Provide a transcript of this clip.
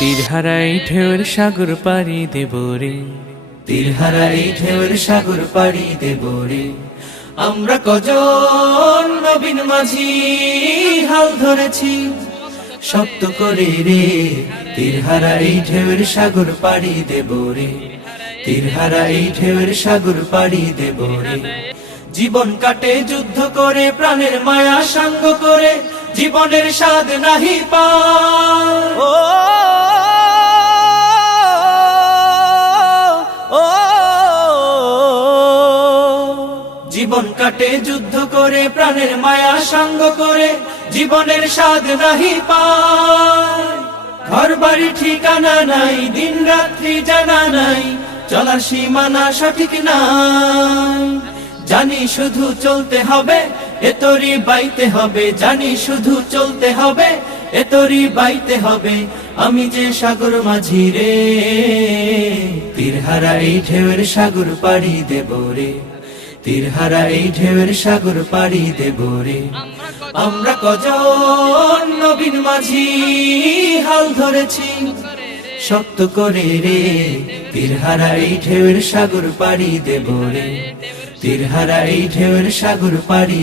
তীরহারা এই ঢেউয়ের সাগর পাড়ি দেব রে। তীরহারা এই ঢেউয়ের সাগর পাড়ি দেব রে। আমরা কজন নবীন মাঝি হাল ধরেছি, শক্ত করে রে। তীরহারা এই ঢেউয়ের সাগর পাড়ি দেব রে। তীরহারা এই ঢেউয়ের সাগর পাড়ি দেব রে। জীবন কাটে, যুদ্ধ করে, প্রাণের মায়া সাঙ্গ করে, জীবনের স্বাদ নাহি পা জীবন কাটে, যুদ্ধ করে, প্রাণের মায়া সঙ্গ করে, জীবনের স্বাদ নাহি ঘর বাড়ি ঠিকানা নাই দিন রাত্রি জানা নাই, চলার সীমানা সঠিক নাই। জানি শুধু চলতে হবে, এতরি বাইতে হবে, জানি শুধু চলতে হবে, এতরি বাইতে হবে, আমি যে সাগর মাঝি রে, তীরহারা এই ঢেউয়ের সাগর পাড়ি দেব রে। তীরহারা এই ঢেউয়ের সাগর পাড়ি দেব রে। আমরা কজন নবীন মাঝি হাল ধরেছি, শক্ত করে রে। তীর হারা এই ঢেউয়ের সাগর পাড়ি দেব রে। তীর হারা এই ঢেউয়ের সাগর পাড়ি